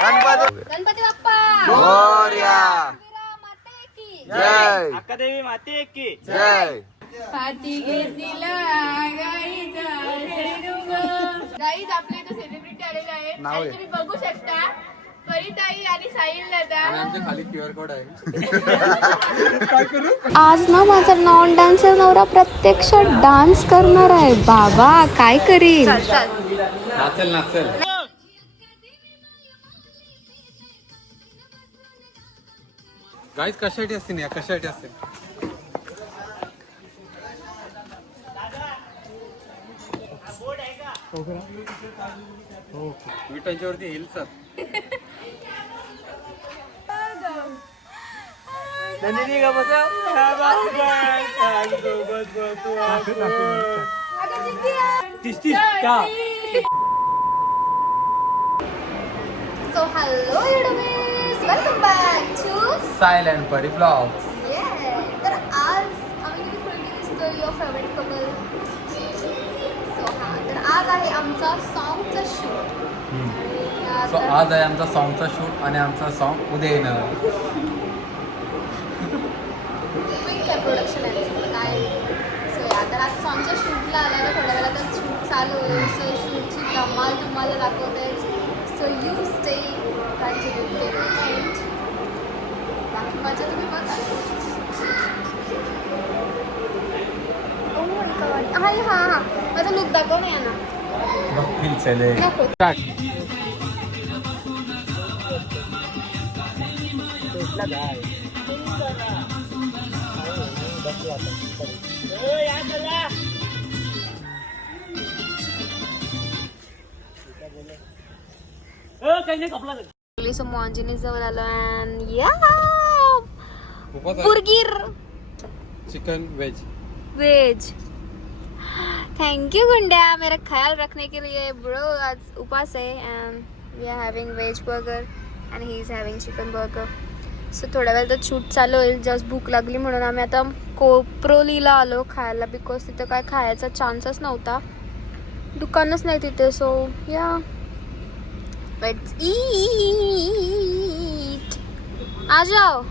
गणपती बाप्पा मोरया. माते की जय. अक्कादेवी माते की जय. हाती घेतला गाईचा शेरूग. गाईज आपल्या इथं सेलिब्रिटी आलेले आहेत नाव आणि आहे. तुम्ही बघू शकता परिताई आणि साहिल दादा. आमच्या खाली क्यूआर कोड आहे. आज ना माझा नॉन डान्सर नवरा प्रत्यक्षात डान्स करणार आहे. बाबा काय करील. नाचल नाचल. गाईज कशासाठी असते ना कशासाठी असते. विटांच्यावरती हिल्स So hello YouTubers, welcome back to silent Pari blogs. तर आज आम्ही किती खुर्गी दिसतोय युअर फेवरेट कपल. सो हा तर आज आहे आमचा सॉन्गचा शूट. सो आज आहे आमचा सॉन्गचा शूट आणि आमचा सॉन्ग उद्या येणार आहे. क्विक काय प्रोडक्शन आहे त्याचं काय. सो या तर आज सॉन्गच्या शूटला आला तर थोड्या वेळातच शूट चालू होईल. सो शूटची धमाल तुम्हाला दाखवते. So you stay continue end बाकी मजा तुम्ही बघा. Oh my God. हाय हां हां माझा लुक दाखव ना यांना. नको. मोंजिनी जवळ आलो and yeah burger chicken veg. Veg. Thank you गुंड्या मेरा ख्याल रखने के लिए ब्रो. आज उपास है and we are having veg burger and he is having chicken burger. So थोड्या वेळ तर शूट चालू होईल. जस्ट भूक लागली म्हणून आम्ही आता कोपरोलीला आलो खायला बिकॉज तिथं काय खायचा चान्सच नव्हता. दुकानच नाही तिथे. सो या लेट्स ईट. आ जाओ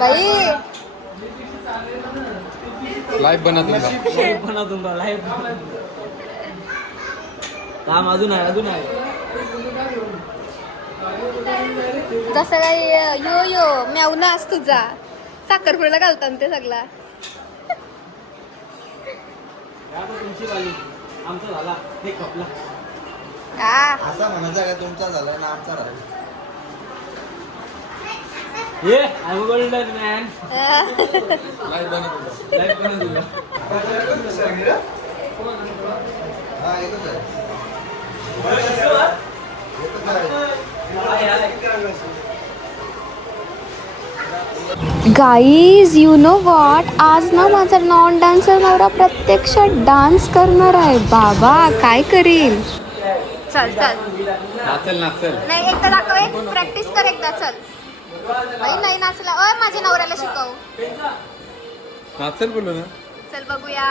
भाई. लाईव्ह बना बनवतो लाईव्ह. काम अजून आहे. जसं काही यो यो मेवनास तुझा साखरपुड्याला घालतात ते सगळा. तुमची वाली आमचा झाला हे कपला. असा म्हणायचा का तुमचा झाला ना आमचा झाला. ये I am golden man. Live बना लाईव्ह बनवतो. Guys you know what. आज ना माझा नॉन डान्सर नवरा प्रत्यक्षात डान्स करणार आहे. बाबा काय करील. चल चल नाचल नाचल. नाही एकदा दाखव. एक प्रॅक्टिस कर एकदा. चल भाई नाही नाचला. माझ्या नवऱ्याला शिकव. नाचल बोलू ना. चल बघूया.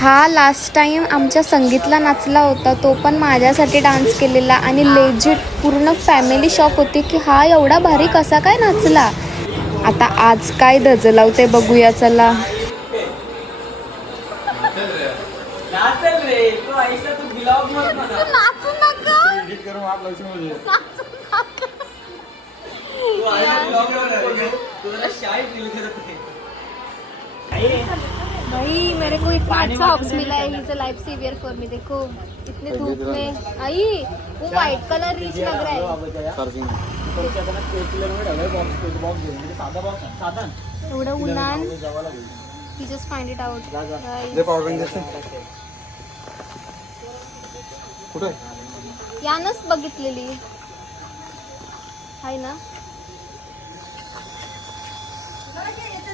हा लास्ट टाइम आमच्या संगीतला नाचला होता. तो पण माझ्यासाठी डान्स केलेला आणि लेजिट पूर्ण फॅमिली शॉक होती की हा एवढा भारी कसा काय नाचला. आता आज काय धज लावते बघूया. चला नाचल रे तो ऐसा तू ब्लॉग मत म्हणा. नाचू नका. एडिट करून आप लक्ष म्हणजे. नाचू नका. तू ऐसा ब्लॉग मत म्हणा. तुला शाही फील करते. भाई मेरे को इतना अच्छा ऑप्स मिला है. Is a life saver for me. देखो इतने धूप में आई वो व्हाइट कलर रिच लग रहा है. एवढं उन्हान. ही जस्ट फाइंड इट आउट. दे पॉवर बँक देते. कुठे यानच बघितलेली आहे ना.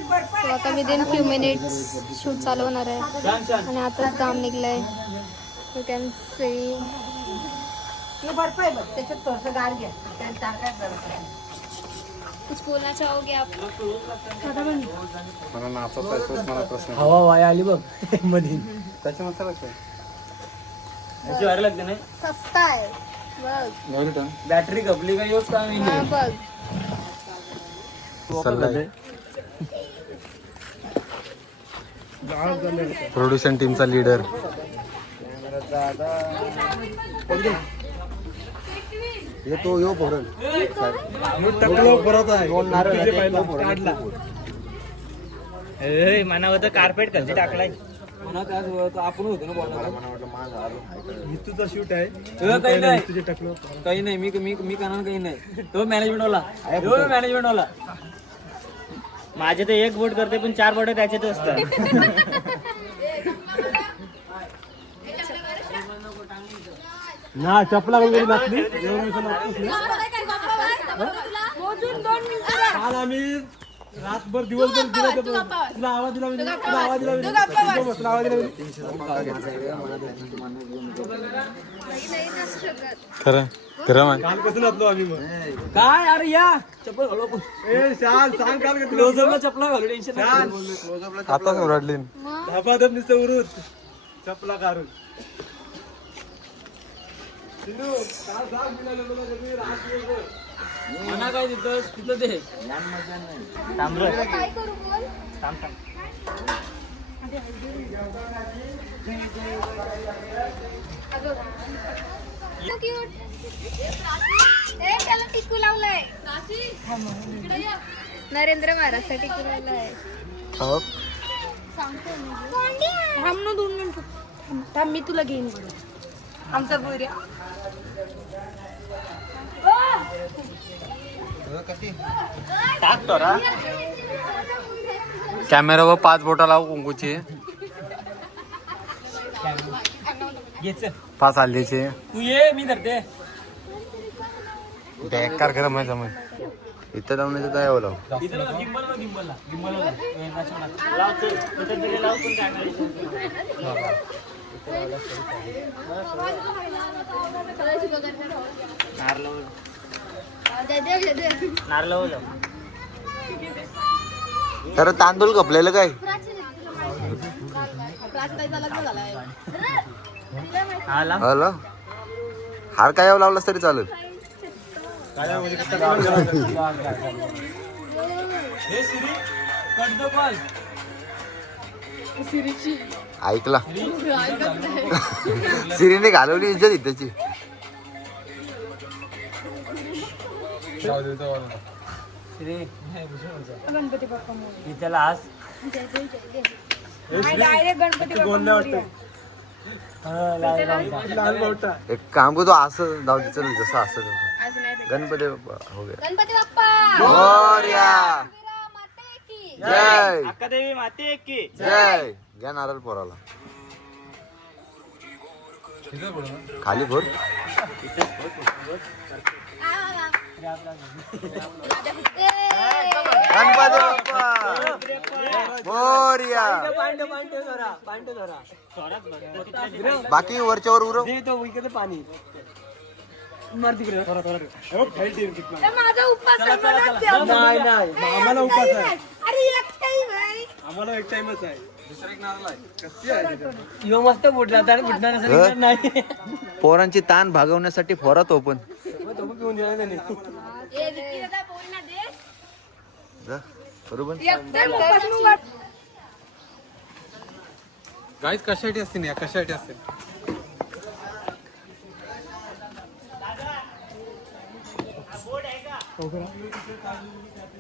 So, आता विदिन फ्यू मिनिट्स शूट चालू होणार आहे आणि आताच काम निघलंय. यू कॅन सी त्याच्यात थोडंसं गार घ्या. कुछ बोलना चाहोगे आप. मला नाचायचा आहे, तोच मला प्रश्न आहे. हवा वाया आली बघ मध्ये. त्याच्या मसाला काय याची वारी लागते नाही. सस्ता आहे. बघ बॅटरी कपली का योच का मी हा, बघ प्रोड्युसन टीमचा लीडर. येतो यो भरल मना होतं कार्पेट कधी टाकलाय आपण होतो ना शूट आहे काही नाही मी करणार काही नाही तो मॅनेजमेंट वाला माझे तर एक बोट करते पण 4 बोट त्याच्यात असतात ना चपला वगैरे घातली काल आम्ही रातभर दिवसभर दिला तुला आवाज दिला खरं खरं मान. कालपासून घातलो आम्ही मग काय अरे या चप्पल घालू आपण सांग काल क्लोजअपला चप्पल घालू टेन्शन आताच ओरडली. धपाधप नुसतं उरूच चपला काढून मना काय तिथं ते काय करू बोल क्यूट ए त्याला टिकू लावलाय नरेंद्र महाराजचा टिकू लावलाय हो. थांब ना 2 मिनिट थांब मी तुला घेईन बरं आमचा बुऱ्या कॅमेरावर 5 बोटा लाव कुंकूची, घ्यायच 5 हल्दीचे. तू ये मी धरते बेकार खरं माझ्या मग इथं लावून येतं काय लाव. तर तांदूळ कपलेलं काय हॅलो हार काय लावलास तरी चालेल. ऐकला सिरीने घालवली इज्जत त्याची. त्याला आज एक काम करतो असं जाऊ दे चल जसं असं गणपती बाप्पा हो गया. गणपती बाप्पा मोरया. जय अक्का देवी माते की जय. घ्या नारळ पोराला खाली भर. गणपती बाप्पा मोरया. बाकी वरच्या वर उरव. पाणी माझा उपवास नाही आम्हाला उपास आहे. आम्हाला एक टाइमच आहे. यो मस्त बुडला तर बुडणार नाही पोरांची ताण भागवण्यासाठी फोरात ओपन बरोबर. गाईज कशासाठी असते ना कशासाठी असते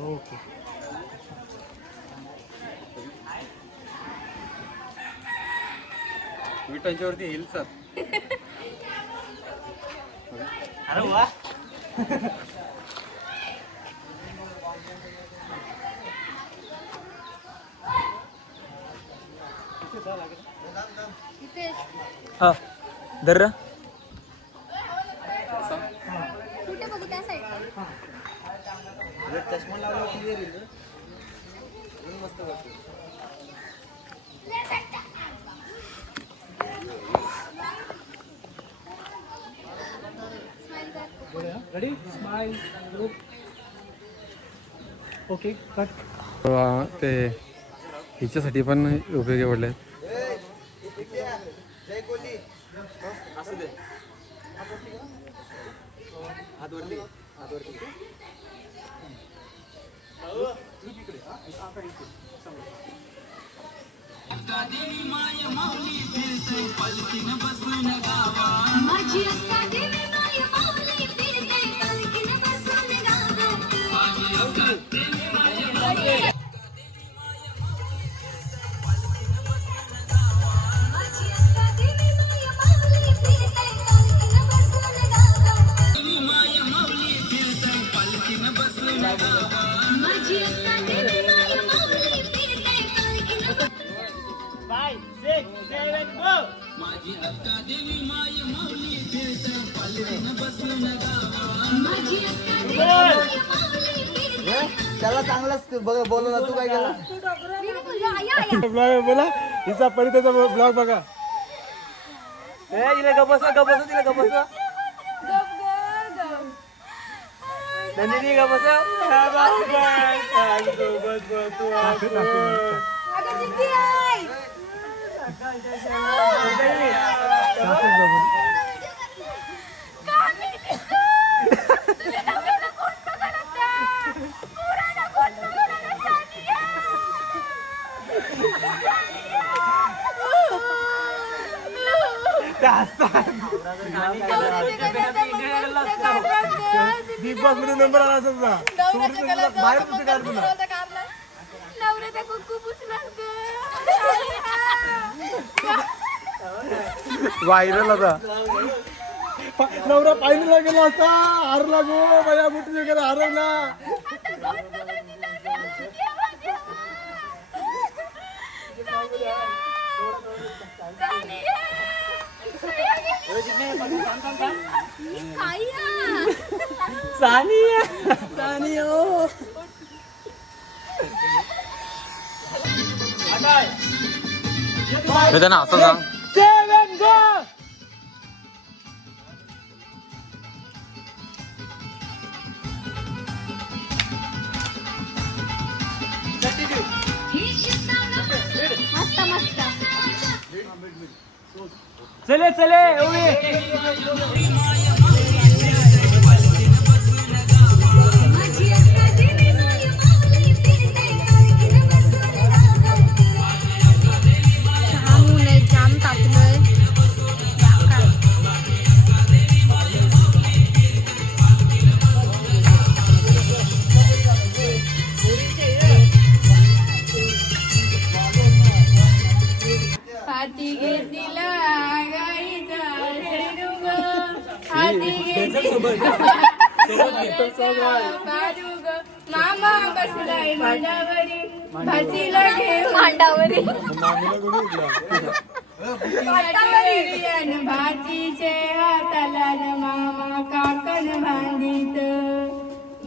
ओके विटांच्यावरती हिल्स अरे वा हा दर कुठे बघू त्या साईडला चष्मा लावला मस्त रेडी स्माइल ओके कट. ते हिच्यासाठी पण उपयोगी पडले. त्याला चांगलाच बोलू ना. तू काय केला बोला हिचा परिचयाचा ब्लॉग बघा. तिला गबस तिला गबस नंदिनी गबस बिग बॉस मध्ये नंबर आला असेल ना. बाहेर कुठे काढ तुला व्हायरल आता. नवरा फायनल गेला असता हारला गो माझ्या मोठी वगैरे हरवला. त्यांना असं सांग. चले चले जाम तापलोय. हाती घेतला गाईचा शिरुग, हाती घेतला बाजूग, मामा बसलाय मांडावरी, भाजीला घे मांडावरी, भाजीचे हाताला मामा काकण बांधित,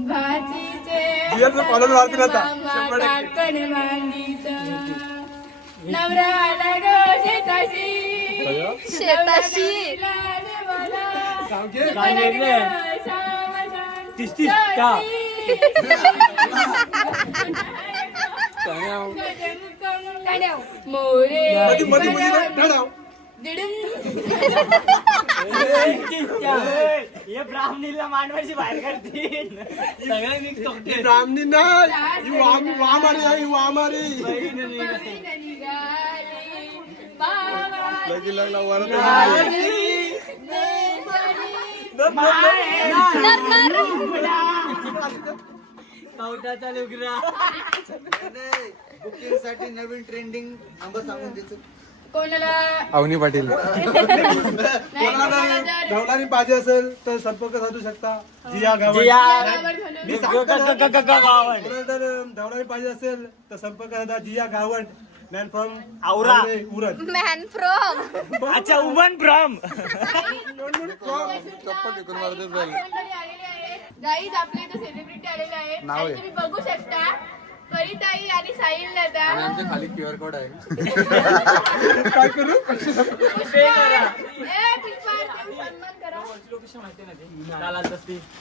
भाजीचे मामा काकण बांधित, नवरा आला ग शेताशी, शेताशी मोरे हे ब्राह्मणीला मांडवायची बाहेर काढतील. ब्राह्मणी नाही वामारी लगी लागला वरत कवटाचा लुगरा बुकिंग साठी नवीन ट्रेंडिंग नंबर सांगून द्यायचं. कोणाला अवनी पाटील धवलानी पाहिजे असेल तर संपर्क साधू शकता. जिया गावण. धवलानी पाहिजे असेल तर संपर्क साधा. जिया गावण मॅन फ्रॉम औरा. उरण. मॅन फ्रॉम अच्छा उमन फ्रॉम गाईज आपल्या इथे सेलिब्रिटी आलेले आहेत नाव आणि आहे. तुम्ही बघू शकता परिताई आणि साहिल दादा. आणि आमच्या खाली QR कोड आहे. काय करू पुष्पा, सन्मान करा.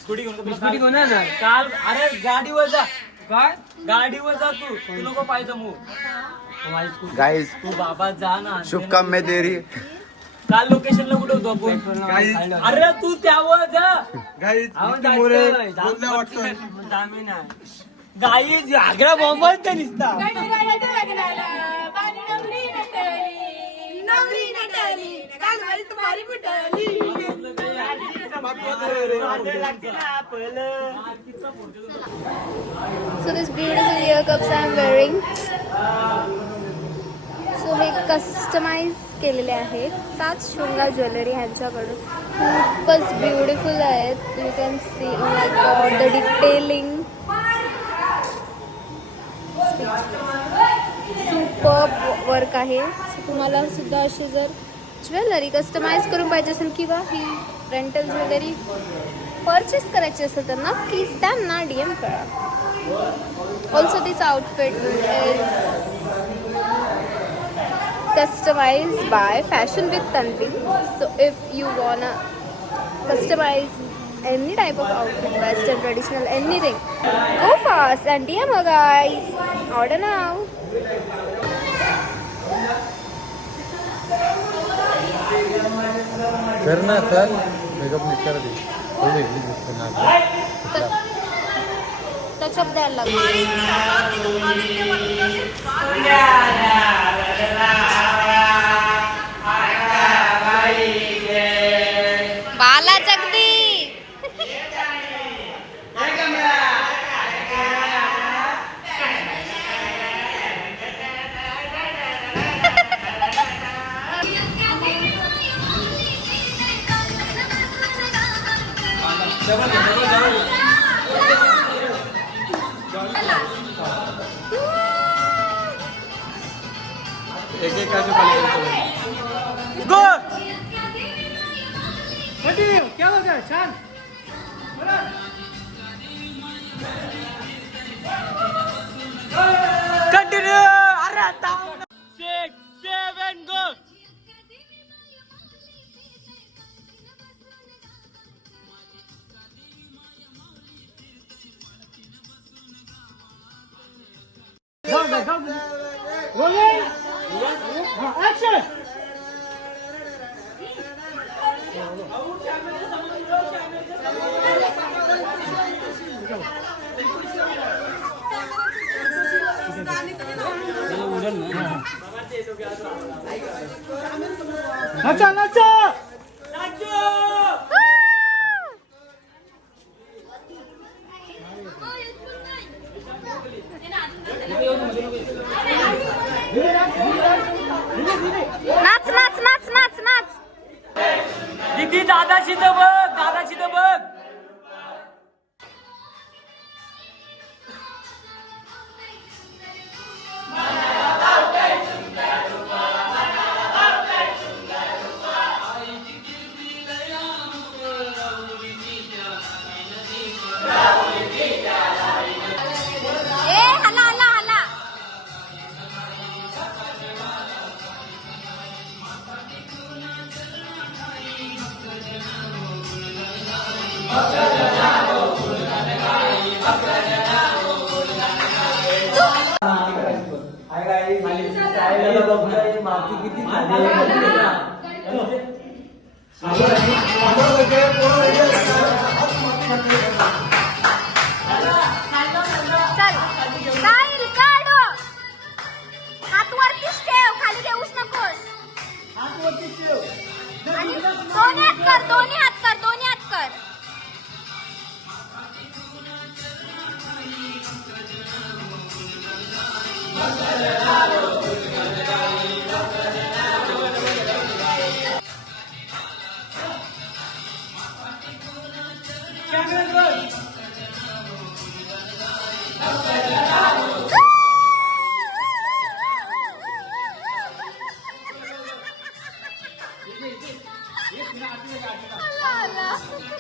स्कूटी घेऊन ना काल. अरे गाडीवर जा. काय गाडीवर जा तू नको पाहिजे मग गाइस तू बाबा जा ना. शुभकामनाएं दे रही. काल लोकेशनला कुठे होतो आपण? Guys. अरे तू त्यावर जा. गाईज आपण मोरे जायचं. बोलल्या वाटतंय जामीन आहे. गाई आग्रा बॉम्बच ते निसता. So this beautiful ear cups I am wearing. So हे कस्टमाइज केलेले आहेत 7 शृंगार ज्वेलरी ह्यांच्याकडून. खूपच ब्युटिफुल आहेत. You can see like the detailing. Superb work आहे. सो तुम्हाला सुद्धा अशी जर ज्वेलरी कस्टमाइज करून पाहिजे असेल किंवा ही रेंटल ज्वेलरी परचेस करायची असेल तर नक्कीच त्यांना DM करा. Also this outfit is customized by Fashion with Tanvi. So if you wanna customize any type of outfit, western, traditional, anything, go fast and DM her guys. Order now. कर ना चल makeup नीट कर दे हो वेगळी दिसते ना touch-up द्यायला लागतो. बाला जगदी एकेकाच्या पालिकेचं कंटिन्यू. अरे 6, 7 गो. नाचा नाचा नाच नाच नाच नाच नाच. दीदी दादाची तर बघ, दादाची तर बघ. हला हला हला. माती किती चल साहिल काढ. हात वरतीच ठेव, खाली देऊच नकोस. आणि दोन्ही हात कर, दोन्ही हात कर, दोन्ही हात कर. आला, आला.